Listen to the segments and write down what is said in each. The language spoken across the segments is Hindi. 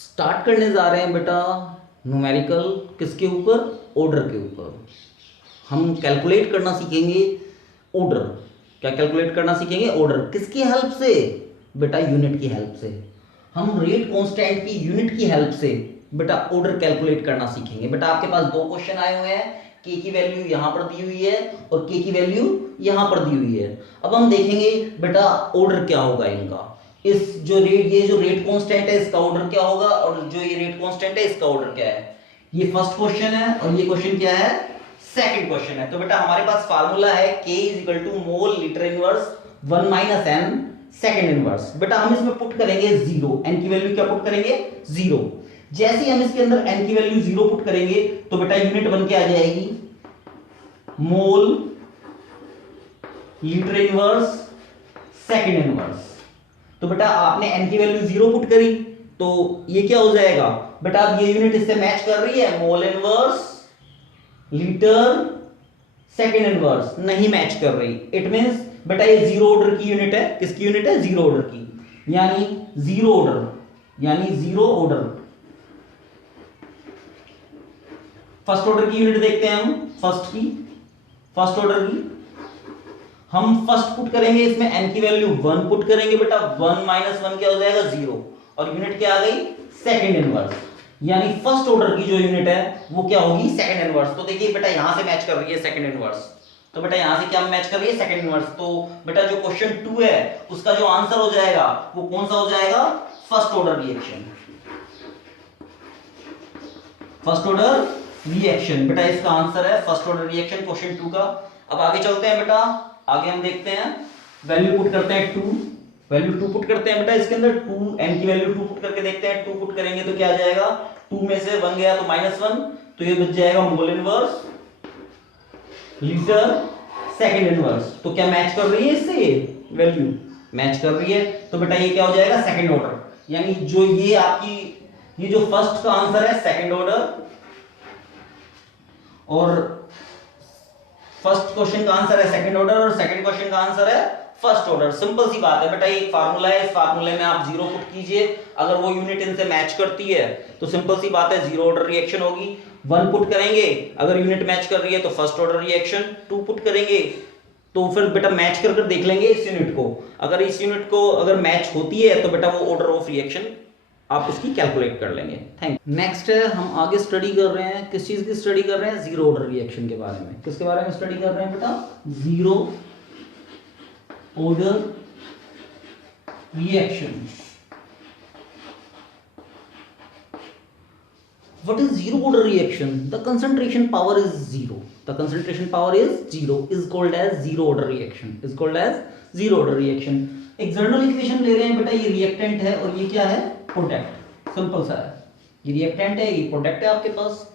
स्टार्ट करने जा रहे हैं बेटा न्यूमेरिकल किसके ऊपर, ऑर्डर के ऊपर। हम कैलकुलेट करना सीखेंगे ऑर्डर। क्या कैलकुलेट करना सीखेंगे? ऑर्डर। किसकी हेल्प से बेटा? यूनिट की हेल्प से। हम रेट कांस्टेंट की यूनिट की हेल्प से बेटा ऑर्डर कैलकुलेट करना सीखेंगे। बेटा आपके पास दो क्वेश्चन आए हुए हैं, के की वैल्यू यहां पर दी हुई है और के की वैल्यू यहां पर दी हुई है। अब हम देखेंगे बेटा ऑर्डर क्या होगा इनका। इस जो रेट, ये जो रेट कांस्टेंट है इसका ऑर्डर क्या होगा, और जो ये रेट कांस्टेंट है इसका ऑर्डर क्या है। ये फर्स्ट क्वेश्चन है और ये क्वेश्चन क्या है? सेकंड क्वेश्चन है। तो बेटा हमारे पास फार्मूला है K is equal to mole litre inverse 1 minus n second inverse. बेटा हम इसमें पुट करेंगे जीरो, n की वैल्यू क्या पुट करेंगे? जीरो। जैसे ही हम इसके अंदर n की वैल्यू जीरो पुट करेंगे तो बेटा यूनिट बन के आ जाएगी मोल लीटर इनवर्स सेकंड इनवर्स। तो बेटा आपने n की वैल्यू जीरो पुट करी तो ये क्या हो जाएगा बेटा? अब ये यूनिट इससे मैच कर रही है, mole inverse litre second inverse नहीं मैच कर रही। इट मींस बेटा ये जीरो ऑर्डर की यूनिट है। किसकी यूनिट है? जीरो ऑर्डर की। यानी जीरो ऑर्डर, यानी जीरो ऑर्डर। फर्स्ट ऑर्डर की यूनिट देखते हैं हम, फर्स्ट ऑर्डर की हम फर्स्ट पुट करेंगे, इसमें n की वैल्यू 1 पुट करेंगे बेटा। 1 माइनस 1 क्या हो जाएगा? 0। और यूनिट क्या आ गई? Second inverse. यानी फर्स्ट ऑर्डर की जो यूनिट है वो क्या होगी? Second inverse. तो देखिए बेटा यहां से मैच कर रही है सेकंड इनवर्स। तो बेटा यहां से क्या मैच कर रही है? Second inverse. तो बेटा जो क्वेश्चन 2 है उसका जो आंसर हो जाएगा वो कौन सा हो जाएगा? First order reaction. First order reaction बेटा इसका आंसर है फर्स्ट ऑर्डर रिएक्शन क्वेश्चन 2 का। अब आगे चलते हैं बेटा, आगे हम देखते हैं, वैल्यू पुट करते हैं 2, वैल्यू 2 पुट करते हैं बेटा इसके अंदर। 2 n की वैल्यू 2 पुट करके देखते हैं। 2 पुट करेंगे तो क्या आ जाएगा? 2 में से 1 गया तो -1, तो ये बच जाएगा mole inverse litre second inverse. तो क्या मैच कर रही है इससे? ये वैल्यू मैच कर रही है। तो बेटा ये क्या हो जाएगा? Second order. यानी जो ये आपकी, ये जो फर्स्ट का आंसर है सेकंड ऑर्डर और फर्स्ट क्वेश्चन का आंसर है सेकंड ऑर्डर और सेकंड क्वेश्चन का आंसर है फर्स्ट ऑर्डर। सिंपल सी बात है बेटा, एक फार्मूला है, इस फार्मूले में आप जीरो पुट कीजिए, अगर वो यूनिट इनसे मैच करती है तो सिंपल सी बात है जीरो ऑर्डर रिएक्शन होगी। 1 पुट करेंगे, अगर यूनिट मैच कर रही है तो फर्स्ट ऑर्डर रिएक्शन। 2 पुट करेंगे तो फिर बेटा मैच कर कर देख लेंगे इस यूनिट को, अगर इस यूनिट को अगर मैच होती है तो बेटा वो ऑर्डर ऑफ रिएक्शन आप उसकी कैलकुलेट कर लेंगे। Thank you. नेक्स्ट है, हम आगे स्टडी कर रहे हैं, किस चीज की स्टडी कर रहे हैं? जीरो ऑर्डर रिएक्शन के बारे में। किसके बारे में स्टडी कर रहे हैं बेटा? Zero order reaction. What is zero order reaction? The concentration power is zero. The concentration power is zero. Is called as zero order reaction. Is called as zero order reaction. एक जर्नल इक्वेशन ले रहे हैं बेटा, ये रिएक्टेंट है और ये क्या है? प्रोडक्ट। सिंपल सा है, ये रिएक्टेंट है, ये प्रोडक्ट है आपके पास।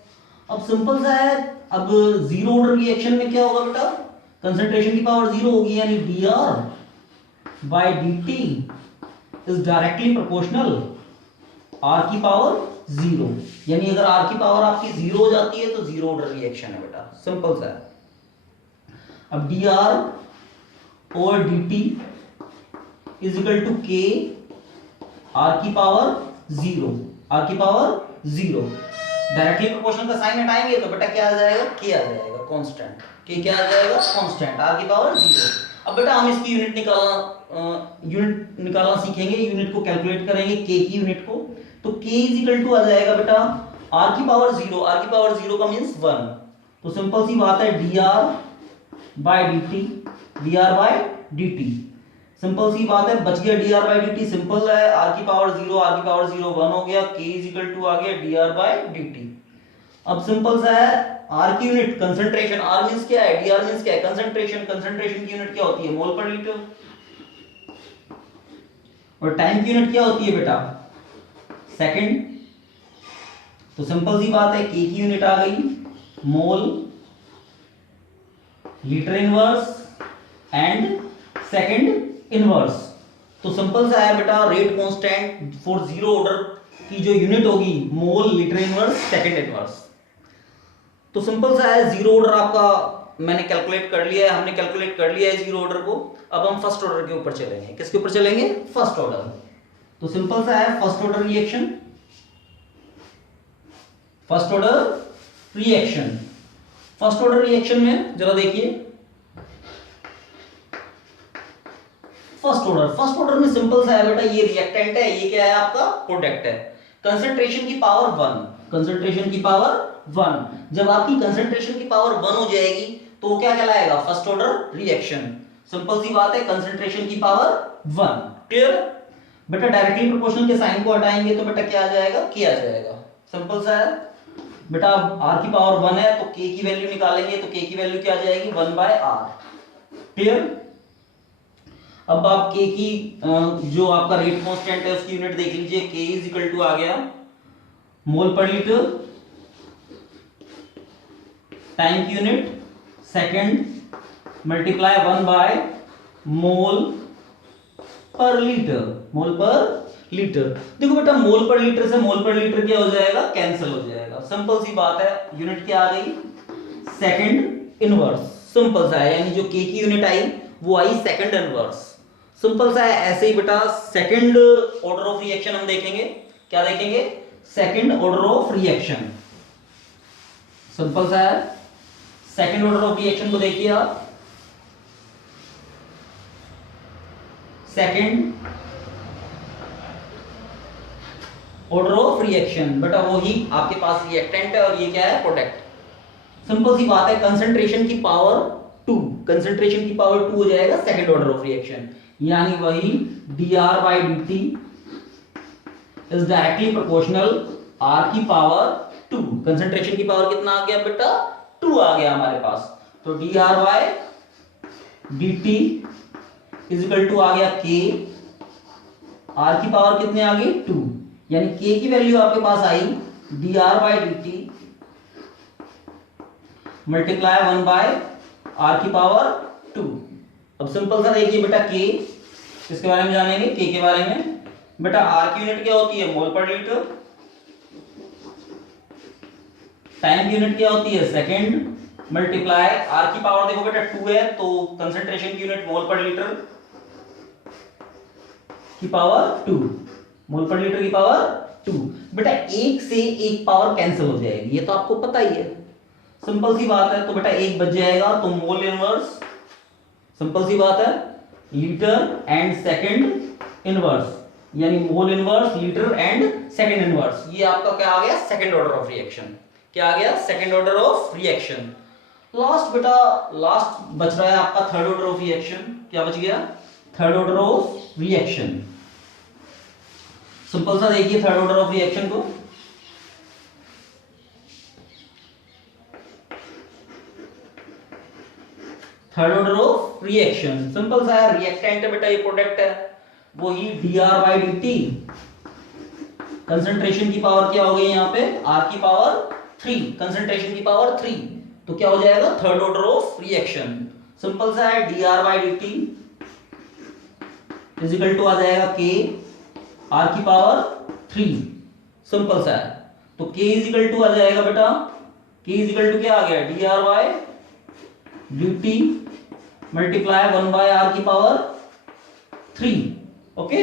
अब सिंपल सा है, अब जीरो ऑर्डर रिएक्शन में क्या होगा बेटा? कंसंट्रेशन की पावर जीरो होगी, यानी dr by dt is directly proportional r की पावर जीरो। यानी अगर r की पावर आपकी जीरो हो जाती है तो जीरो ऑर्डर रिएक्शन है बेटा। सिंपल सा है। अब dr और dt is equal to k r की पावर जीरो, r की पावर जीरो। डायरेक्टली प्रोपोर्शनल का साइन हटाएंगे तो बेटा क्या आ जाएगा? k आ जाएगा कांस्टेंट। k क्या आ जाएगा? कांस्टेंट, r की पावर जीरो। अब बेटा हम इसकी यूनिट निकालना सीखेंगे, यूनिट को कैलकुलेट करेंगे k की यूनिट को। तो k इज इक्वल टू आ जाएगा बेटा r की पावर जीरो, r की पावर जीरो का मींस 1। तो सिंपल सी बात है dr by dt, dr by dt। Simple सी बात है, बच गया dr by dt। सिंपल है, r की पावर जीरो, r की पावर जीरो 1 हो गया, k इज इक्वल टू आ गया dr by dt। अब सिंपल सा है, r की यूनिट कंसंट्रेशन, r मींस क्या है? dr मींस क्या है? कंसंट्रेशन। कंसंट्रेशन की यूनिट क्या होती है? मोल पर लीटर। और टाइम की यूनिट क्या होती है बेटा? सेकंड। तो सिंपल सी बात है, k की यूनिट आ गई मोल litre inverse and second inverse. तो सिंपल सा है बेटा, rate constant for zero order की जो यूनिट होगी मोल लीटर इनवर्स सेकंड इनवर्स। तो सिंपल सा है, जीरो ऑर्डर आपका मैंने कैलकुलेट कर लिया है, हमने कैलकुलेट कर लिया है जीरो ऑर्डर को। अब हम फर्स्ट ऑर्डर के ऊपर चलेंगे। किसके ऊपर चलेंगे? First order. तो सिंपल सा है, first order reaction first order reaction. First order reaction में जरा देखिए, फर्स्ट ऑर्डर में सिंपल सा है बेटा, ये रिएक्टेंट है, ये क्या है आपका प्रोडक्ट है। कंसंट्रेशन की पावर 1, कंसंट्रेशन की पावर 1। जब आपकी कंसंट्रेशन की पावर 1 हो जाएगी तो क्या कहलाएगा, फर्स्ट ऑर्डर रिएक्शन। सिंपल सी बात है, कंसंट्रेशन की पावर 1। क्लियर बेटा? डायरेक्टली प्रोपोर्शनल के साइन को हटाएंगे तो बेटा क्या आ जाएगा, के आ जाएगा। सिंपल सा है बेटा। r की पावर 1 है तो k की वैल्यू निकालेंगे तो k की वैल्यू क्या आ जाएगी, 1/r। क्लियर? अब आप k की जो आपका रेट कांस्टेंट है उसकी यूनिट देख लीजिए, k इज इक्वल टू आ गया मोल पर लीटर, टाइम की यूनिट सेकंड, मल्टीप्लाई 1/मोल पर लीटर, मोल पर लीटर। देखो बेटा, मोल पर लीटर से मोल पर लीटर क्या हो जाएगा, कैंसिल हो जाएगा। सिंपल सी बात है, यूनिट क्या आ गई, सेकंड इनवर्स। सिंपल सा है, यानी जो k की यूनिट आई वो आई सेकंड इनवर्स। सिंपल सा है। ऐसे ही बेटा सेकंड ऑर्डर ऑफ रिएक्शन हम देखेंगे, क्या देखेंगे, second order of reaction. Simple सा है, सेकंड ऑर्डर ऑफ रिएक्शन को देखिए आप। सेकंड ऑर्डर ऑफ रिएक्शन बेटा वही आपके पास रिएक्टेंट है और ये क्या है, प्रोडक्ट। सिंपल सी बात है, कंसंट्रेशन की पावर 2, कंसंट्रेशन की पावर 2 हो जाएगा सेकंड ऑर्डर ऑफ रिएक्शन, यानी वही dr/dt is directly proportional r की पावर 2। कंसंट्रेशन की पावर कितना आ गया बेटा, 2 आ गया हमारे पास। तो dr/dt इज इक्वल टू आ गया k, r की पावर कितने आ गई, 2, यानी k की वैल्यू आपके पास आई dr/dt मल्टीप्लाई 1/r की पावर 2। अब सिंपल सा देखिए बेटा, k इसके बारे में जानेंगे, k के बारे में। बेटा r की यूनिट क्या होती है, मोल पर लीटर, टाइम की यूनिट क्या होती है, सेकंड, मल्टीप्लाई r की पावर देखो बेटा 2 है तो कंसंट्रेशन की यूनिट मोल पर लीटर की पावर 2, मोल पर लीटर की पावर 2। बेटा एक से एक पावर कैंसिल हो जाएगी, ये तो आपको पता ही है, सिंपल सी बात है। तो बेटा एक बच जाएगा तो मोल इनवर्स, सिंपल सी बात है, लीटर एंड सेकंड इनवर्स, यानी mole inverse, litre and second inverse. ये आपका क्या आ गया, सेकंड ऑर्डर ऑफ रिएक्शन। क्या आ गया, second order of reaction. Last बेटा, लास्ट बच रहा है आपका थर्ड ऑर्डर ऑफ रिएक्शन। क्या बच गया, third order of reaction. Simple सा देखिए थर्ड ऑर्डर ऑफ रिएक्शन को, third order of reaction simple सा है, रिएक्टेंट है बेटा, ये प्रोडक्ट है, वही dr/dt, कंसंट्रेशन की पावर क्या हो गई यहाँ पे, r की पावर 3, कंसंट्रेशन की पावर 3, तो क्या हो जाएगा, third order of reaction. Simple सा है, dr/dt इज इक्वल टू आ जाएगा k, r की पावर 3। सिंपल सा है, तो k इज इक्वल टू आ जाएगा बेटा, k इज इक्वल टू क्या आ गया, dr/dt मल्टीप्लाई 1/r की पावर 3। ओके,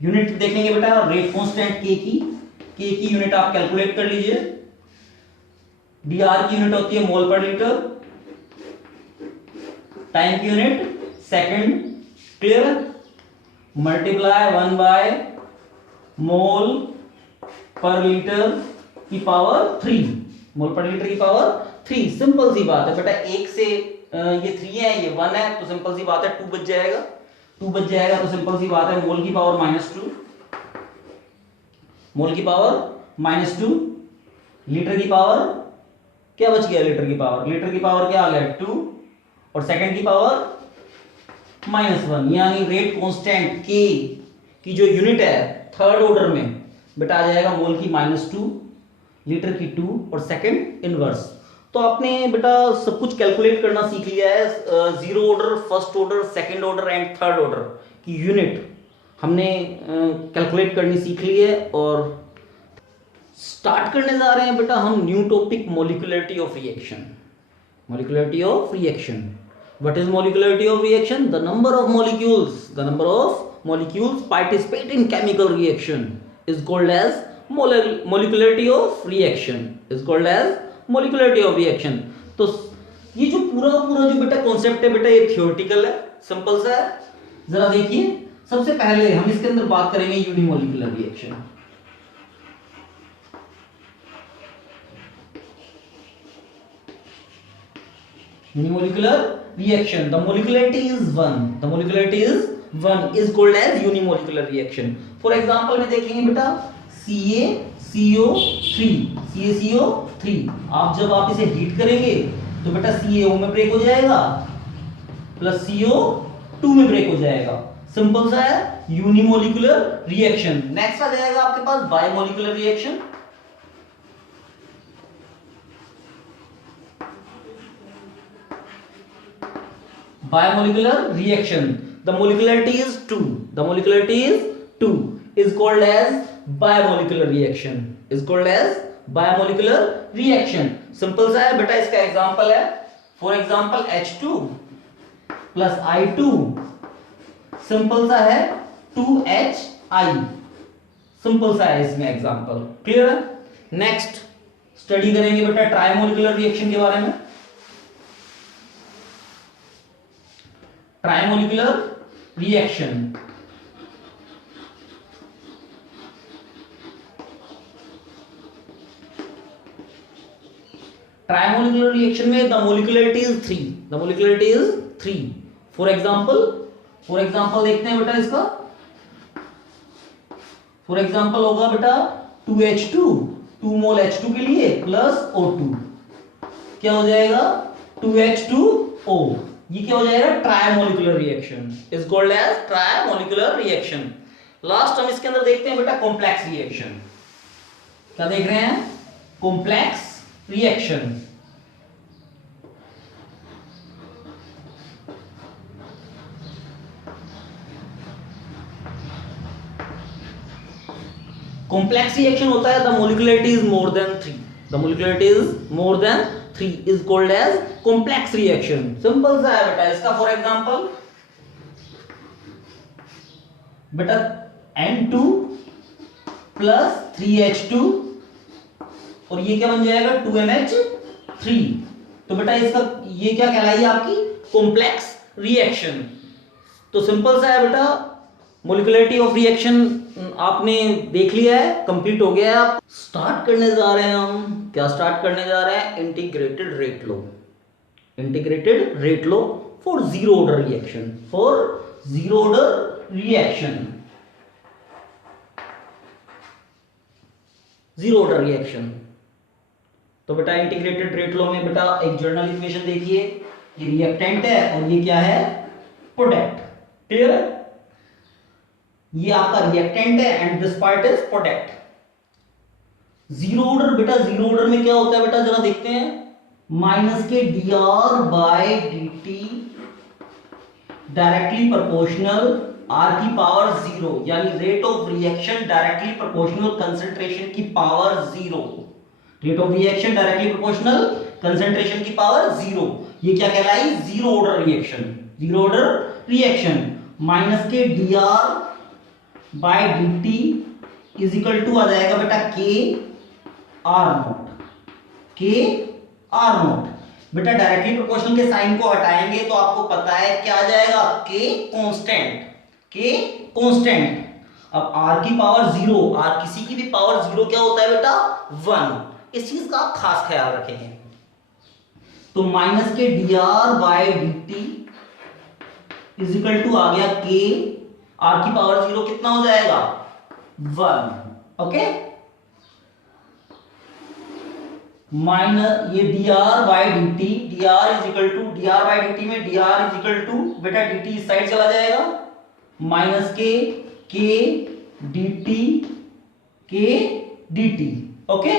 यूनिट देखेंगे बेटा, रेट कांस्टेंट k की यूनिट आप कैलकुलेट कर लीजिए। dr की यूनिट होती है मोल पर लीटर, टाइम की यूनिट सेकंड, क्लियर, मल्टीप्लाई 1/मोल पर लीटर की पावर 3, मोल पर लीटर की पावर 3। सिंपल सी बात है बेटा, एक से ये 3 है, ये 1 है, तो सिंपल सी बात है 2 बच जाएगा, 2 बच जाएगा तो सिंपल सी बात है मोल की पावर -2, मोल की पावर -2, लीटर की पावर क्या बच गया, लीटर की पावर क्या आ गया 2, और सेकंड की पावर -1, यानी रेट कांस्टेंट k की जो यूनिट है थर्ड ऑर्डर में बेटा आ जाएगा मोल की -2, लीटर की 2 और सेकंड इनवर्स। तो आपने बेटा सब कुछ कैलकुलेट करना सीख लिया है, zero order, first order, second order and third order की यूनिट हमने कैलकुलेट करनी सीख ली है। और स्टार्ट करने जा रहे हैं बेटा हम new topic, molecularity of reaction. Molecularity of reaction, what is molecularity of reaction, the number of molecules participate in chemical reaction is called as molecularity of reaction is called as molecularity of reaction। तो ये जो पूरा पूरा जो बेटा कॉन्सेप्ट है बेटा ये थियोरेटिकल है, सिंपल सा है। जरा देखिए, सबसे पहले हम इसके अंदर बात करेंगे unimolecular reaction. Unimolecular reaction, the molecularity is 1, the molecularity is 1 is called as unimolecular reaction। For example में देखेंगे बेटा CaCO3, CaCO3 आप जब आप इसे हीट करेंगे तो बेटा CaO में ब्रेक हो जाएगा प्लस CO2 में ब्रेक हो जाएगा, सिंपल सा है यूनिमोलिकुलर रिएक्शन। नेक्स्ट आ जाएगा आपके पास bimolecular reaction. Bimolecular reaction, the molecularity is 2, the molecularity is 2 is called as bimolecular reaction, is called as bimolecular reaction। Simple सा है बेटा, इसका एग्जांपल है for example H2 plus I2, simple सा है 2HI, सिंपल सा है इसमें एग्जांपल, क्लियर है। नेक्स्ट स्टडी करेंगे बेटा ट्राइमोलिकुलर रिएक्शन के बारे में। ट्राइमोलिकुलर रिएक्शन, ट्राइमोलिकुलर रिएक्शन में the molecularity is 3, the molecularity is 3। For example देखते हैं बेटा इसका। फॉर एग्जांपल होगा बेटा 2H2, 2 मोल H2 के लिए प्लस O2, क्या हो जाएगा 2H2O, ये क्या हो जाएगा trimolecular reaction, is called as trimolecular reaction. Last हम इसके अंदर देखते हैं बेटा कॉम्प्लेक्स रिएक्शन। क्या देख रहे हैं, कॉम्प्लेक्स रिएक्शन। कॉम्प्लेक्स रिएक्शन होता है the molecularity is more than 3, the molecularity is more than 3 is called as complex reaction। Simple सा है बेटा इसका। फॉर एग्जांपल बेटा N2 प्लस 3H2 और ये क्या बन जाएगा 2NH3। तो बेटा इसका ये क्या कहलाई आपकी कॉम्प्लेक्स रिएक्शन। तो सिंपल सा है बेटा, मोलिकुलरिटी ऑफ रिएक्शन आपने देख लिया है, कंप्लीट हो गया है। आप स्टार्ट करने जा रहे हैं, हम क्या स्टार्ट करने जा रहे हैं, integrated rate law. Integrated rate law for zero order reaction, for zero order reaction, zero order reaction. तो बेटा इंटीग्रेटेड रेट लॉ में बेटा एक जर्नल इक्वेशन देखिए, ये रिएक्टेंट है और ये क्या है प्रोडक्ट, क्लियर है। ये आपका रिएक्टेंट है and this part is product. Zero order बेटा, जीरो ऑर्डर में क्या होता है बेटा जरा देखते हैं, माइनस के dr by dt directly proportional r की पावर 0, यानी rate of reaction directly proportional concentration की power 0, rate of reaction directly proportional concentration की पावर 0, ये क्या कहलाई zero order reaction, zero order reaction. Minus के dr by dt is equal to आ जाएगा बेटा k r naught, k r naught. बेटा डायरेक्टली प्रोपोर्शनल के साइन को हटाएंगे तो आपको पता है क्या आ जाएगा, k कांस्टेंट, k कांस्टेंट। अब r की पावर 0, r किसी की भी पावर 0 क्या होता है बेटा 1, इस चीज का आप खास ख्याल रखेंगे। तो माइनस के dr by dt is equal to आ गया k, r की पावर 0 कितना हो जाएगा 1, ओके। माइनस ये dr by dt, dr is equal to dr by dt में dr इज इक्वल टू बेटा dt इस साइड चला जाएगा, माइनस के k dt, ओके।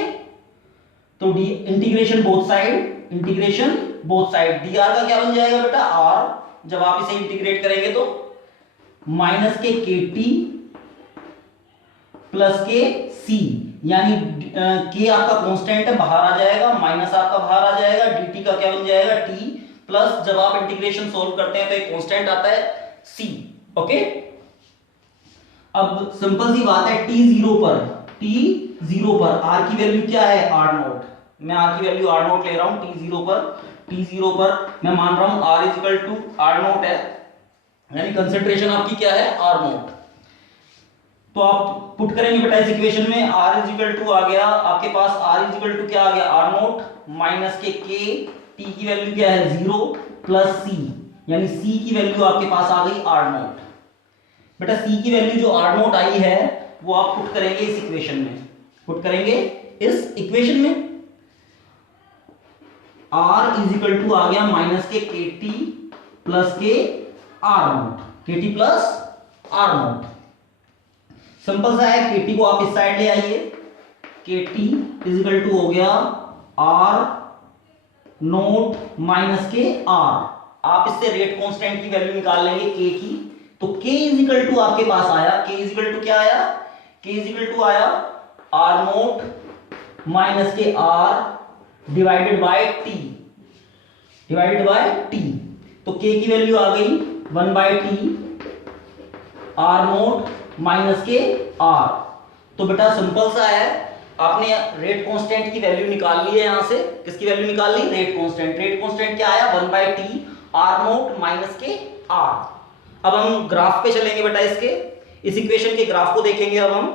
तो integration both side, integration both side, dr का क्या बन जाएगा बेटा r, जब आप इसे इंटीग्रेट करेंगे तो माइनस के kt प्लस के c, यानी k आपका कांस्टेंट है बाहर आ जाएगा, माइनस आपका बाहर आ जाएगा, dt का क्या बन जाएगा t, प्लस जब आप इंटीग्रेशन सोल्व करते हैं तो एक कांस्टेंट आता है c, ओके। अब सिंपल सी बात है t0 पर टी जीरो पर आर की वैल्यू क्या है आर नोट, मैं आर की वैल्यू आर नोट ले रहा हूं टी जीरो पर मैं मान रहा हूं R is equal to R naught है, यानी कंसंट्रेशन आपकी क्या है आर नोट। तो आप पुट करेंगे बेटा इस इक्वेशन में r इज इक्वल टू आ गया आपके पास r इज इक्वल टू क्या आ गया r नोट माइनस के k, t की वैल्यू क्या है 0 प्लस c, यानी c की वैल्यू आपके पास आ गई r नोट। बेटा c की वैल्यू जो r नोट आई है वो आप पुट करेंगे इस इक्वेशन में, पुट करेंगे इस इक्वेशन में r इज इक्वल टू आ गया माइनस के kt प्लस के r note, kt plus r note. Simple सा है, kt को आप इस साइड ले आइए, kt इज इक्वल टू हो गया r नोट माइनस के r, आप इससे रेट कांस्टेंट की वैल्यू निकाल लेंगे k की, तो k इज इक्वल टू आपके पास आया, k इज इक्वल टू क्या आया, k इज इक्वल टू आया r नोट माइनस के r divided by t, divided by t, तो k की वैल्यू आ गई 1 by t r naught minus के r। तो बेटा सिंपल सा है, आपने रेट कांस्टेंट की वैल्यू निकाल ली है, यहां से किसकी वैल्यू निकाल ली, रेट कांस्टेंट, रेट कांस्टेंट क्या आया 1 by T R naught minus के r। अब हम ग्राफ पे चलेंगे बेटा, इसके इस इक्वेशन के ग्राफ को देखेंगे अब हम,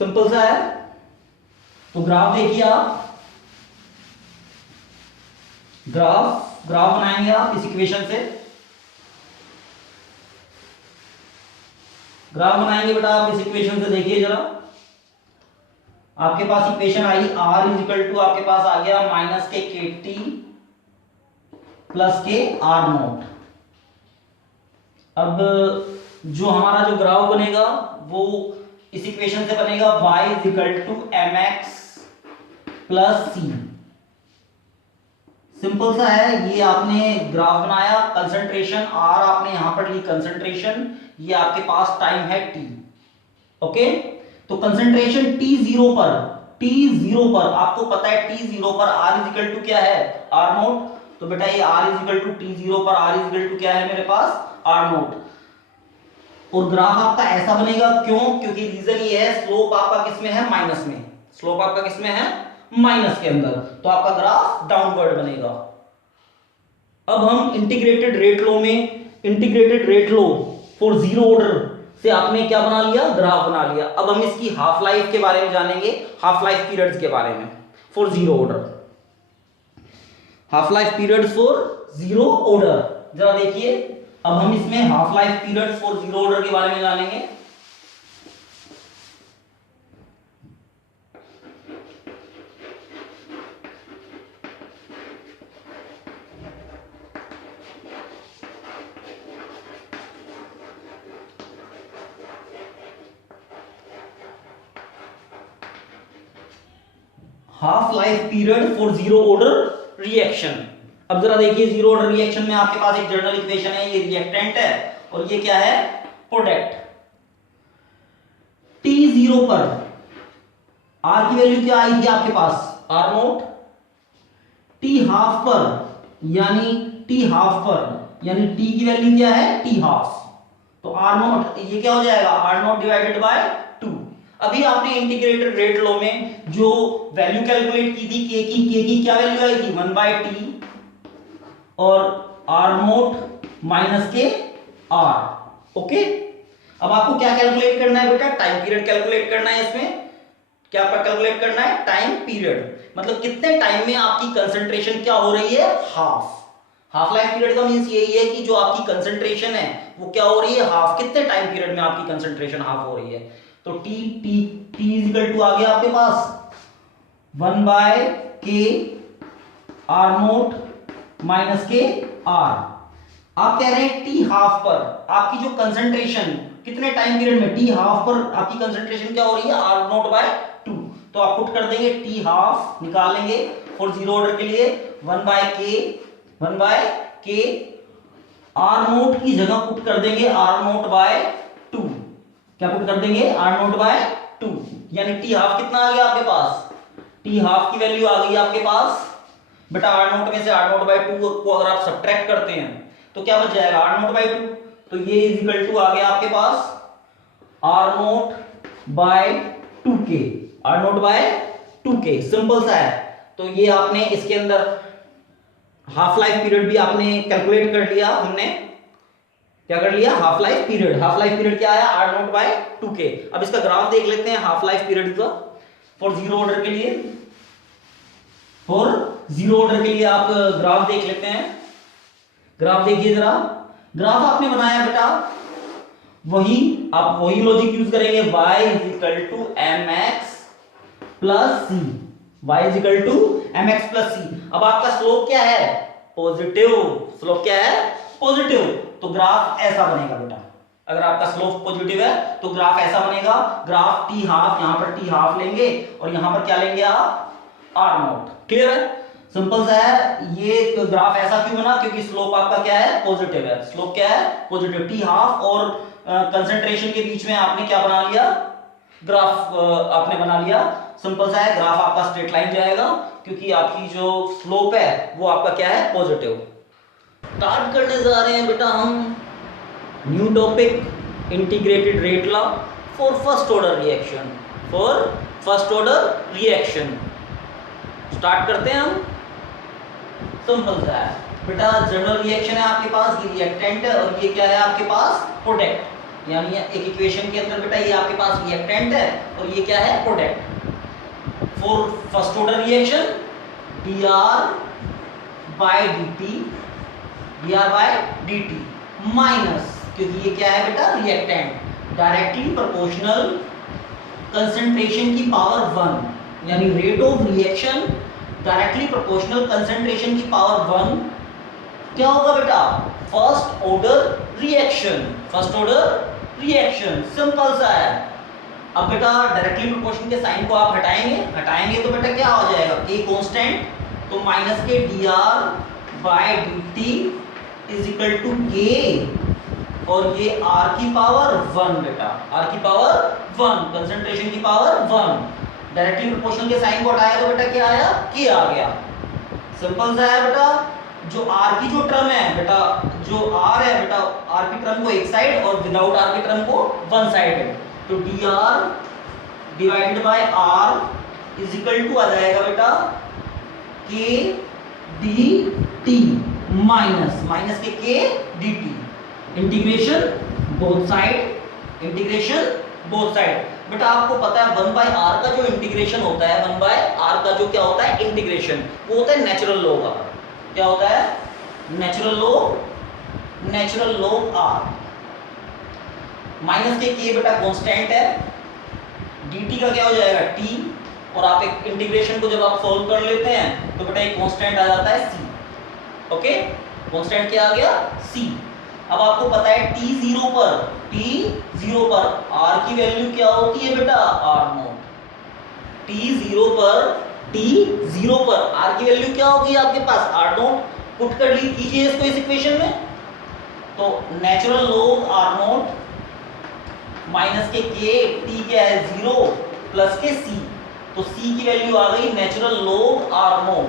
सिंपल सा है। तो ग्राफ देखिए आप, ग्राफ बनाएंगे आप इस इक्वेशन से, ग्राफ बनाएंगे बेटा आप इस इक्वेशन से, देखिए जरा आपके पास इक्वेशन आई r इज इक्वल टू आपके पास आ गया माइनस के kt प्लस के r नोट। अब जो हमारा जो ग्राफ बनेगा वो इस इक्वेशन से बनेगा y is equal to mx plus c। Simple सा है, ये आपने ग्राफ बनाया, कंसंट्रेशन r आपने यहां पर ली कंसंट्रेशन, ये आपके पास टाइम है t, ओके। तो कंसंट्रेशन t0 पर आपको पता है t0 पर r इज इक्वल टू क्या है r नोट, तो बेटा ये r is equal to t0 पर r इज इक्वल टू क्या है मेरे पास r नोट। और ग्राफ आपका ऐसा बनेगा, क्यों, क्योंकि रीजन ये है स्लोप आपका किसमें है माइनस में, स्लोप आपका किसमें है माइनस के अंदर, तो आपका ग्राफ डाउनवर्ड बनेगा। अब हम इंटीग्रेटेड रेट लो में, integrated rate low for zero order से आपने क्या बना लिया, ग्राफ बना लिया। अब हम इसकी हाफ लाइफ के बारे में जानेंगे, हाफ लाइफ पीरियड्स के बारे में for zero order, half life periods for zero order. जरा देखिए, अब हम इसमें half life periods for zero order के बारे में जानेंगे। Half life period for zero order reaction. अब जरा देखिए, जीरो ऑर्डर रिएक्शन में आपके पास एक जनरल इक्वेशन है, ये रिएक्टेंट है और ये क्या है प्रोडक्ट। t0 पर r की वैल्यू क्या आई थी आपके पास r नोट, t हाफ पर यानी t की वैल्यू क्या है t हाफ, तो r नोट ये क्या हो जाएगा r नोट डिवाइडेड बाय 2। अभी आपने इंटीग्रेटेड रेट लॉ में जो वैल्यू कैलकुलेट की थी k की क्या वैल्यू आई थी 1 बाय टी और r नोट माइनस के r, ओके। अब आपको क्या कैलकुलेट करना है बेटा, टाइम पीरियड कैलकुलेट करना है। इसमें क्या आपका कैलकुलेट करना है, टाइम पीरियड, मतलब कितने टाइम में आपकी कंसंट्रेशन क्या हो रही है हाफ। हाफ लाइफ पीरियड का मींस यही है कि जो आपकी कंसंट्रेशन है वो क्या हो रही है हाफ, कितने टाइम पीरियड में आपकी कंसंट्रेशन हाफ हो रही है। तो t इज इक्वल टू आ गया आपके पास 1 बाय के r नोट माइनस के r। आप कह रहे हैं t हाफ पर आपकी जो कंसंट्रेशन कितने टाइम पीरियड में, t हाफ पर आपकी कंसंट्रेशन क्या हो रही है r नोट बाय 2। तो आप पुट कर देंगे t हाफ निकाल लेंगे फॉर जीरो ऑर्डर के लिए 1 बाय के r नोट की जगह पुट कर देंगे r नोट बाय 2। क्या पुट कर देंगे r नोट बाय 2, यानी t हाफ कितना आ गया आपके पास, t हाफ की वैल्यू आ गई आपके पास बेटा r नोट में से r नोट बाय 2 को अगर आप सब्ट्रैक्ट करते हैं तो क्या बच जाएगा r नोट बाय 2। तो ये इज इक्वल टू आ गया आपके पास r naught by 2k, R naught by 2k, simple सा है। तो ये आपने इसके अंदर हाफ लाइफ पीरियड भी आपने कैलकुलेट कर लिया, हमने क्या कर लिया, half life period. Half life period क्या आया, आर नॉट बाय 2k। अब इसका ग्राफ देख लेते हैं हाफ लाइफ पीरियड का फॉर जीरो ऑर्डर के लिए। फॉर जीरो ऑर्डर के लिए आप ग्राफ देख लेते हैं। ग्राफ देखिए जरा, ग्राफ आपने बनाया बेटा, आप वही लॉजिक यूज करेंगे, y is equal to mx plus C, y is equal to mx plus C. अब आपका स्लोप क्या है, पॉजिटिव। स्लोप क्या है, पॉजिटिव। तो ग्राफ ऐसा बनेगा बेटा, अगर आपका स्लोप पॉजिटिव है तो ग्राफ ऐसा बनेगा। ग्राफ टी हाफ, यहां पर टी हाफ लेंगे और यहां पर क्या लेंगे आप, आर नॉट। क्लियर है, सिंपल सा है। ये ग्राफ ऐसा क्यों बना, क्योंकि स्लोप आपका क्या है, पॉजिटिव है। स्लोप क्या है, पॉजिटिव। टी हाफ और कंसंट्रेशन के बीच में आपने क्या बना लिया, ग्राफ आपने बना लिया। सिंपल सा है, ग्राफ आपका स्ट्रेट लाइन जाएगा क्योंकि आपकी जो स्लोप है वो आपका क्या है, पॉजिटिव। स्टार्ट करने जा रहे हैं बेटा हम new topic, integrated rate law for first order reaction. For first order reaction start करते हैं हम। सिंपल सा है बेटा, जनरल रिएक्शन है आपके पास, ये रिएक्टेंट है और ये क्या है आपके पास, प्रोडक्ट। यानी एक इक्वेशन के अंदर बेटा ये आपके पास रिएक्टेंट है और ये क्या है, product. For first order reaction dr by dt minus, क्योंकि ये क्या है बेटा, रिएक्टेंट, डायरेक्टली प्रोपोर्शनल कंसंट्रेशन की पावर 1, यानी rate of reaction directly proportional concentration की पावर 1 क्या होगा बेटा, first order reaction. First order reaction simple सा है। अब बेटा डायरेक्टली प्रोपोर्शन के साइन को आप हटाएंगे तो बेटा क्या हो जाएगा, k कांस्टेंट, तो माइनस के dr by dt is equal to k और ये r की पावर 1 बेटा, r की पावर 1, कंसंट्रेशन की पावर 1। डायरेक्टली प्रोपोर्शनल के साइन को हटाया तो बेटा क्या आया, k आ गया। सिंपल सा है बेटा। जो r की जो टर्म है बेटा, जो r है बेटा, r की टर्म को एक साइड और विदाउट r की टर्म को वन साइड है, तो dr divided by r is equal to आ जाएगा बेटा k dt माइनस के k dt, integration both side, integration both side. बेटा आपको पता है 1 बाय r का जो इंटीग्रेशन होता है, 1 बाय r का जो क्या होता है इंटीग्रेशन, वो होता है नेचुरल लॉग r। क्या होता है, नेचुरल लॉग r। माइनस के k बेटा कांस्टेंट है, dt का क्या हो जाएगा t, और आप एक इंटीग्रेशन को जब आप सॉल्व कर लेते हैं तो बेटा एक कांस्टेंट आ जाता है c। ओके, कांस्टेंट क्या आ गया, c। अब आपको पता है t0 पर r की वैल्यू क्या होती है बेटा, r नॉट। t0 पर r की वैल्यू क्या होगी आपके पास, r नॉट। पुट कर ली कीजिए इसको इस इक्वेशन में, तो natural log r naught minus के k, t क्या है 0 प्लस के c, तो c की वैल्यू आ गई natural log r naught.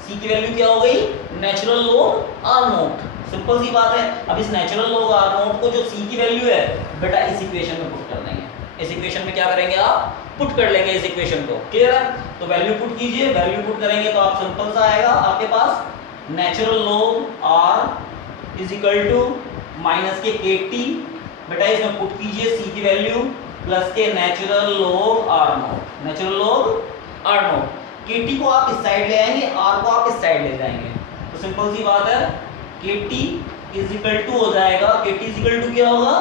c की वैल्यू क्या हो गई, natural log r naught. Simple सी बात है। अब इस नेचुरल लॉग r नॉट को जो c की वैल्यू है बेटा इस इक्वेशन में पुट कर देंगे। इस इक्वेशन में क्या करेंगे आप, पुट कर लेंगे इस इक्वेशन को। क्लियर है, तो वैल्यू पुट कीजिए, वैल्यू पुट करेंगे तो आप सिंपल सा आएगा आपके पास natural log r is equal to minus के kt, बेटा इसमें पुट कीजिए c की वैल्यू प्लस के natural log r naught, natural log r naught. kt को आप इस साइड ले आएंगे, r को आप इस साइड ले जाएंगे, तो सिंपल सी बात है kt इज इक्वल टू हो जाएगा, kt इज इक्वल टू क्या होगा,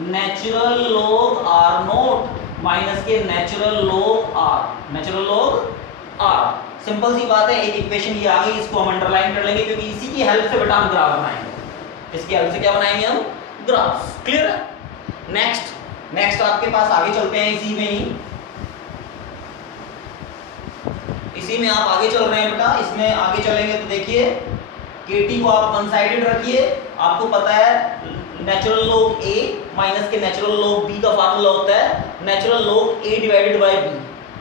natural log r naught minus के natural log r, natural log r। Simple सी बात है, एक इक्वेशन ये आ गई, इसको हम अंडरलाइन कर लेंगे क्योंकि इसी की हेल्प से बेटा हम ग्राफ बनाएंगे। इसकी हेल्प से क्या बनाएंगे हम, ग्राफ। क्लियर है, नेक्स्ट आपके पास आगे चलते हैं, इसी में आप आगे चल रहे हैं बेटा। इसमें आगे चलेंगे तो देखिए kt को आप वन साइडेड रखिए। आपको पता है नेचुरल लॉग a माइनस के नेचुरल लॉग b का फार्मूला होता है natural log a divided by b।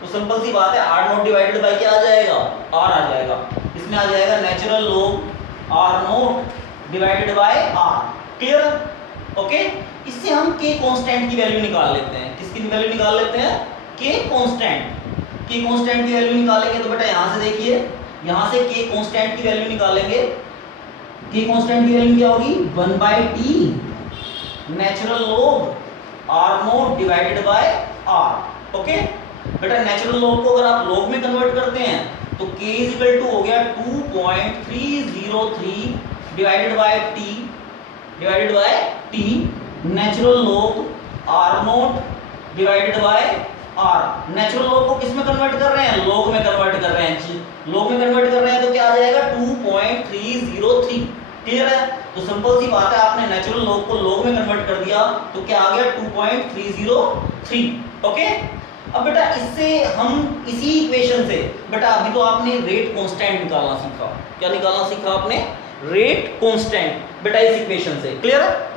तो सिंपल सी बात है r नॉट डिवाइडेड बाय क्या आ जाएगा, r आ जाएगा। इसमें आ जाएगा natural log r not divided by r। Clear, okay. इससे हम के कांस्टेंट की वैल्यू निकाल लेते हैं। किसकी वैल्यू निकाल लेते हैं? के कांस्टेंट। के कांस्टेंट की वैल्यू निकालेंगे तो बेटा यहां से देखिए, यहां से के कांस्टेंट की वैल्यू निकालेंगे। के कांस्टेंट की वैल्यू क्या होगी? 1/t natural log r not divided by r। Okay बेटा, नेचुरल log को अगर आप log में कन्वर्ट करते हैं तो k इक्वल टू हो गया 2.303 divided by t natural log r not divided by r। Natural log को किस में कन्वर्ट कर रहे हैं? log में कन्वर्ट कर रहे हैं। log में कन्वर्ट कर रहे हैं तो क्या आ जाएगा? 2.303। क्लियर है? तो सिंपल सी बात है, आपने नेचुरल log को log में कन्वर्ट कर दिया तो क्या आ गया? 2.303। ओके, अब बेटा इससे हम इसी इक्वेशन से, बेटा अभी तो आपने रेट कांस्टेंट निकालना सीखा। क्या निकालना सीखा आपने? Rate constant. बेटा इस इक्वेशन से, क्लियर है?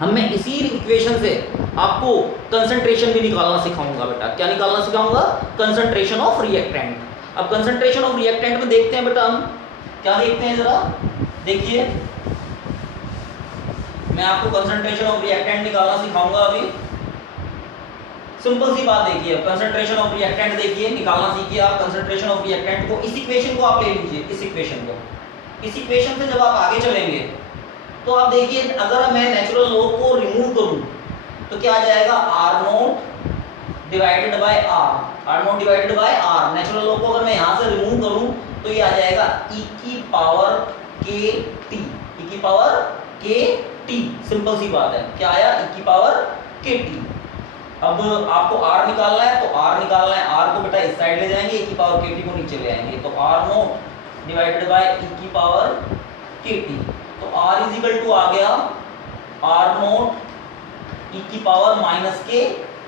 हम मैं इसी इक्वेशन से आपको कंसंट्रेशन भी निकालना सिखाऊंगा। बेटा क्या निकालना सिखाऊंगा? Concentration of reactant. अब कंसंट्रेशन ऑफ रिएक्टेंट में देखते हैं बेटा, हम क्या देखते हैं जरा देखिए, मैं आपको कंसंट्रेशन ऑफ रिएक्टेंट निकालना सिखाऊंगा अभी। सिंपल सी बात देखिए, कंसंट्रेशन ऑफ रिएक्टेंट देखिए निकालना सीखिए आप। कंसंट्रेशन ऑफ रिएक्टेंट को, इस इक्वेशन को आप ले लीजिए, इस इक्वेशन को। इस इक्वेशन से जब आप आगे चलेंगे तो आप देखिए, अगर मैं नेचुरल log को रिमूव करूं तो क्या आ जाएगा? r not divided by r। Natural log को अगर मैं यहां से रिमूव करूं तो ये आ जाएगा e की पावर kt। सिंपल सी बात है, क्या आया? e की पावर kt। अब आपको r निकालना है तो r को बेटा इस साइड ले जाएंगे, e की पावर kt को नीचे ले आएंगे तो r not divided by e की पावर kt। तो r इज इक्वल टू आ गया r नॉट e की पावर माइनस के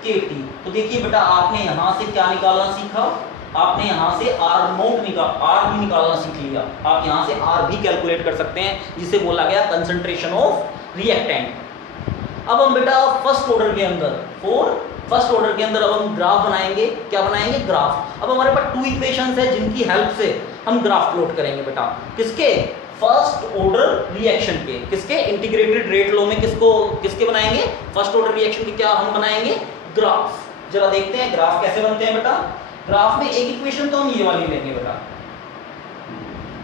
kt। तो देखिए बेटा, आपने यहां से क्या निकालना सीखा? आपने यहां से r भी निकालना सीख लिया। आप यहां से r भी कैलकुलेट कर सकते हैं, जिसे बोला गया कंसंट्रेशन ऑफ रिएक्टेंट। अब हम बेटा फर्स्ट ऑर्डर के अंदर अब हम ग्राफ बनाएंगे। क्या बनाएंगे? ग्राफ। अब हमारे पास 2 इक्वेशंस है जिनकी हेल्प से हम ग्राफ प्लॉट करेंगे बेटा। किसके? फर्स्ट ऑर्डर रिएक्शन के। किसके? इंटीग्रेटेड रेट लॉ में किसके बनाएंगे? फर्स्ट ऑर्डर रिएक्शन के। क्या हम बनाएंगे? ग्राफ। जरा देखते हैं ग्राफ कैसे बनते हैं बेटा। ग्राफ में एक इक्वेशन तो हम ये वाली लेंगे बेटा,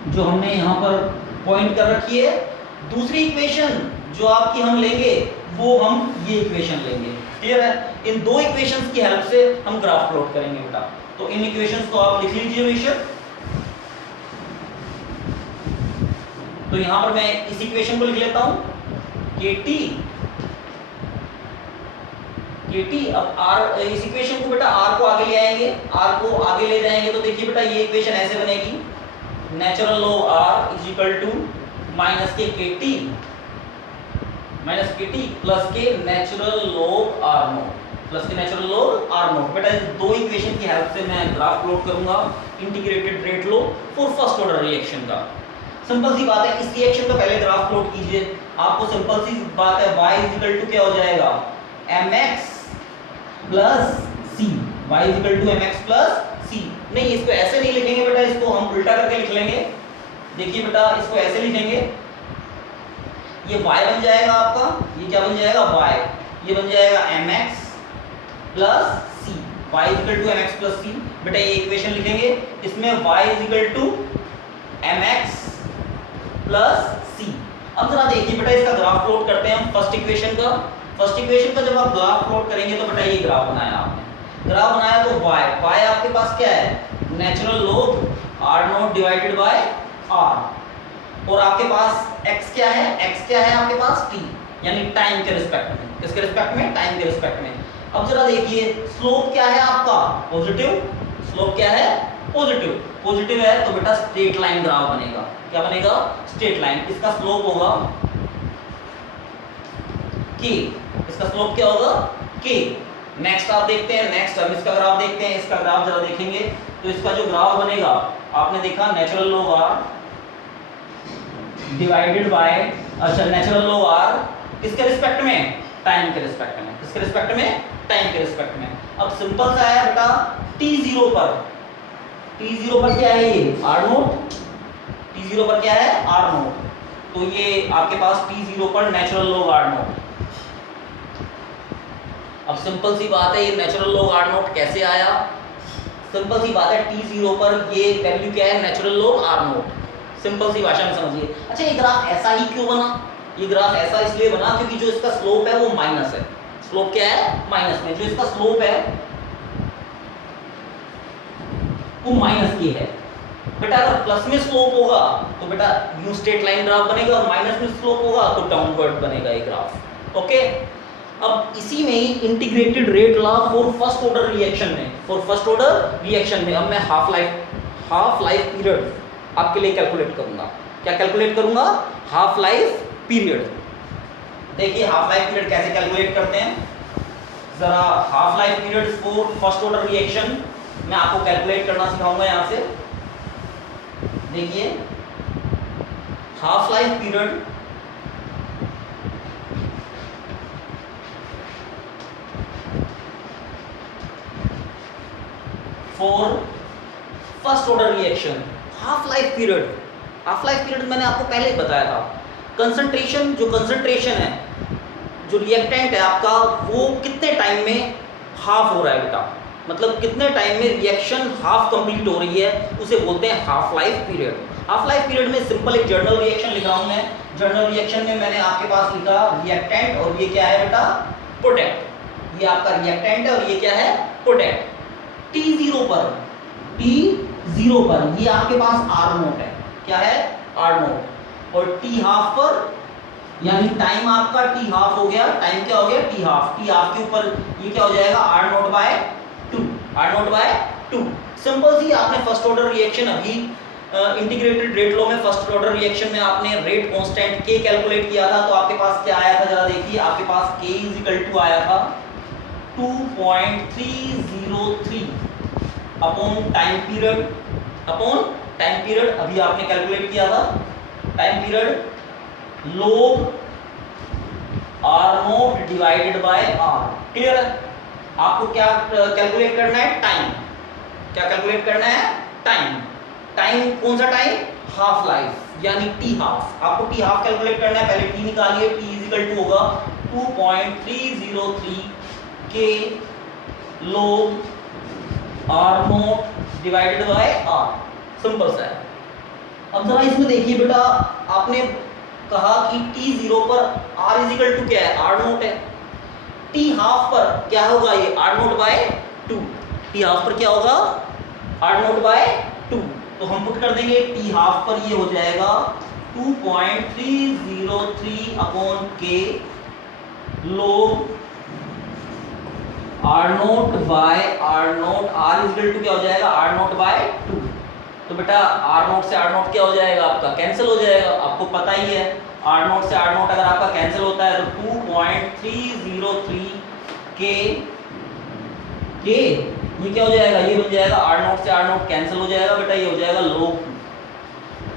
जो हमने यहाँ पर पॉइंट कर रखी है। दूसरी इक्वेशन जो आपकी हम लेंगे वो हम ये इक्वेशन लेंगे। क्लियर है? इन 2 इक्वेशंस की हेल्प से हम ग्राफ प्लॉट करेंगे बेटा। तो इन इक्वेशंस को आप लिख लीजिए बेशक। तो यहां पर मैं इस इक्वेशन को लिख लेता हूं kt। अब r, इस इक्वेशन को बेटा r को आगे ले आएंगे, r को आगे ले जाएंगे तो देखिए बेटा ये इक्वेशन ऐसे बनेगी, natural log r is equal to minus के kt प्लस के नेचुरल log r नॉट। बेटा इस 2 इक्वेशन की हेल्प से मैं ग्राफ प्लॉट करूंगा integrated rate law for first order reaction का। सिंपल सी बात है, इस रिएक्शन का पहले ग्राफ प्लॉट कीजिए। आपको सिंपल सी बात है, y इज इक्वल टू क्या हो जाएगा? mx plus c। y is equal to mx plus c। नहीं, इसको ऐसे नहीं लिखेंगे बेटा, इसको हम उल्टा करके लिख लेंगे। देखिए बेटा, इसको ऐसे लिखेंगे, ये y बन जाएगा आपका, ये क्या बन जाएगा? y। ये बन जाएगा mx plus c। y is equal to mx plus c। बेटा ये इक्वेशन लिखेंगे, इसमें y is equal to mx plus c। अब जरा देखिए बेटा, इसका ग्राफ प्लॉट करते हैं हम फर्स्ट इक्वेशन का। फर्स्ट इक्वेशन का जब आप ग्राफ प्लॉट करेंगे तो बेटा ये ग्राफ बनाया आपने। ग्राफ बनाया तो y आपके पास क्या है? Natural log r not divided by r। और आपके पास x क्या है? x क्या है आपके पास? t, यानी टाइम के रिस्पेक्ट में। किसके रिस्पेक्ट में? टाइम के रिस्पेक्ट में। अब जरा देखिए, स्लोप क्या है आपका? पॉजिटिव। स्लोप क्या है? पॉजिटिव। पॉजिटिव है तो बेटा स्ट्रेट लाइन ग्राफ बनेगा। क्या बनेगा? Straight line. इसका स्लोप होगा k। इसका स्लोप क्या होगा? k। नेक्स्ट आप देखते हैं, नेक्स्ट हम इसका ग्राफ देखते हैं। इसका ग्राफ जरा देखेंगे तो इसका जो ग्राफ बनेगा, आपने देखा natural log r divided bye, अच्छा नेचुरल log r किसके रिस्पेक्ट में? टाइम के रिस्पेक्ट में। किसके रिस्पेक्ट में? टाइम के रिस्पेक्ट में। अब सिंपल सा है बेटा, t0 पर क्या है? ये r नॉट। t0 पर क्या है? r not. तो ये आपके पास t0 पर नेचुरल log r नॉट। अब सिंपल सी बात है, ये नेचुरल लॉग आर नॉट कैसे आया? सिंपल सी बात है, t0 पर ये वैल्यू क्या है? Natural log r naught. Simple सी भाषा में समझिए। अच्छा, ये ग्राफ ऐसा ही क्यों बना? ये ग्राफ ऐसा इसलिए बना क्योंकि जो इसका स्लोप है वो माइनस है। स्लोप क्या है? माइनस में। जो इसका स्लोप है वो माइनस की है। बेटा अगर प्लस में स्लोप होगा तो बेटा न्यू स्ट्रेट लाइन ग्राफ बनेगा, और माइनस में स्लोप होगा तो डाउनवर्ड बनेगा ये ग्राफ। ओके, अब इसी में ही integrated rate law for first order reaction में, अब मैं हाफ लाइफ पीरियड आपके लिए कैलकुलेट करूंगा। क्या कैलकुलेट करूंगा? Half life period. देखिए हाफ लाइफ पीरियड कैसे कैलकुलेट करते हैं जरा। Half life period for first order reaction मैं आपको कैलकुलेट करना सिखाऊंगा। यहां से देखिए, half life period for first order reaction. Half life period मैंने आपको पहले ही बताया था। कंसंट्रेशन, जो कंसंट्रेशन है, जो रिएक्टेंट है आपका, वो कितने टाइम में हाफ हो रहा है बेटा, मतलब कितने टाइम में रिएक्शन हाफ कंप्लीट हो रही है, उसे बोलते हैं half life period. Half life period में सिंपल एक जर्नल रिएक्शन लिखा हूं मैं। जर्नल रिएक्शन में मैंने आपके पास लिखा रिएक्टेंट, और ये क्या है बेटा? प्रोडक्ट। ये आपका रिएक्टेंट है और ये क्या है? प्रोडक्ट। T0 पर ये आपके पास R नोट है। क्या है? R note. और T हाफ पर, यानी टाइम आपका T हाफ हो गया। टाइम क्या हो गया? T हाफ के ऊपर ये क्या हो जाएगा? R naught by 2। सिंपल सी, आपने फर्स्ट ऑर्डर रिएक्शन अभी इंटीग्रेटेड रेट लॉ में फर्स्ट ऑर्डर रिएक्शन में आपने रेट कांस्टेंट K कैलकुलेट किया था, तो आपके पास क्या आया था जरा देखिए। आपके पास K इज इक्वल टू आया था 2.303 अपॉन टाइम पीरियड। अभी आपने कैलकुलेट किया था time period log R note divided by R। Clear है? आपको क्या कैलकुलेट करना है? टाइम। क्या कैलकुलेट करना है? टाइम। कौन सा टाइम? हाफ लाइफ, यानी T हाफ। आपको T हाफ कैलकुलेट करना है। पहले T निकालिए। T इज इक्वल टू होगा 2.303 K log R note divided by R। Simple सा है। अब जरा इसमें देखिए बेटा, आपने कहा कि T0 पर R इज इक्वल टू क्या है? R नोट है। T हाफ पर क्या होगा? ये R naught by 2। T half पर क्या होगा? R naught by 2। तो हम पुट कर देंगे T हाफ पर ये हो जाएगा 2.303 upon K log R naught by R naught. R is equal to क्या हो जाएगा? R naught by 2। तो बेटा R नोट से R नोट क्या हो जाएगा? आपका कैंसिल हो जाएगा। आपको पता ही है R नोट से R नोट अगर आपका कैंसिल होता है तो 2.303 K ये क्या हो जाएगा? ये बन जाएगा R नोट से R नोट कैंसिल हो जाएगा बेटा, ये हो जाएगा log 2।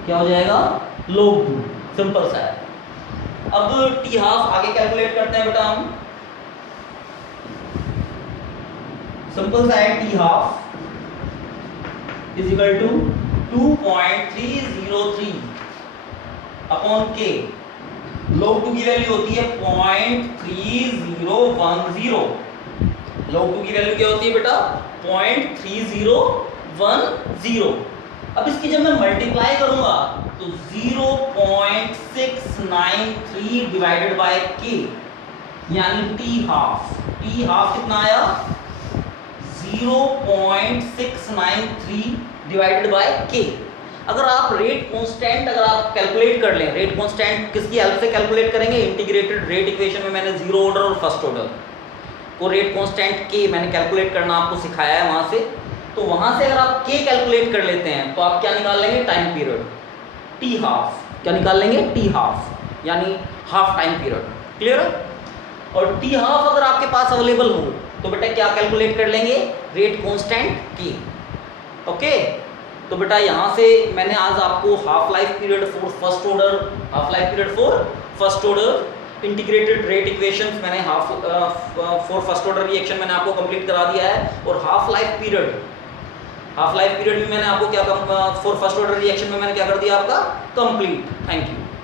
क्या हो जाएगा? log 2। सिंपल सा है। अब T हाफ आगे कैलकुलेट करते हैं बेटा हम। सिंपल सा है, T half is equal to 2.303 upon K। log 2 की वैल्यू होती है 0.3010। log 2 की वैल्यू क्या होती है बेटा? 0.3010। अब इसकी जब मैं मल्टीप्लाई करूंगा तो 0.693 डिवाइडेड बाय K, यानी T हाफ कितना आया? 0.693 डिवाइडेड बाय K। अगर आप रेट कांस्टेंट कैलकुलेट कर लें, रेट कांस्टेंट किसकी हेल्प से कैलकुलेट करेंगे? इंटीग्रेटेड रेट इक्वेशन में मैंने जीरो ऑर्डर और फर्स्ट ऑर्डर को रेट कांस्टेंट K मैंने कैलकुलेट करना आपको सिखाया है वहां से। तो वहां से अगर आप K कैलकुलेट कर लेते हैं तो आप क्या निकाल लेंगे? Time period T half. क्या निकाल लेंगे? T हाफ, यानी हाफ टाइम पीरियड। क्लियर है? और T हाफ अगर आपके पास अवेलेबल हो तो बेटा क्या कैलकुलेट कर लेंगे? Rate constant K। ओके, तो बेटा यहाँ से मैंने आज आपको half life period for first order integrated rate equations मैंने फॉर फर्स्ट ऑर्डर रिएक्शन मैंने आपको कंप्लीट करा दिया है। और हाफ लाइफ पीरियड में मैंने आपको क्या फॉर फर्स्ट ऑर्डर रिएक्शन में मैंने क्या कर दिया? आपका कंप्लीट। Thank you.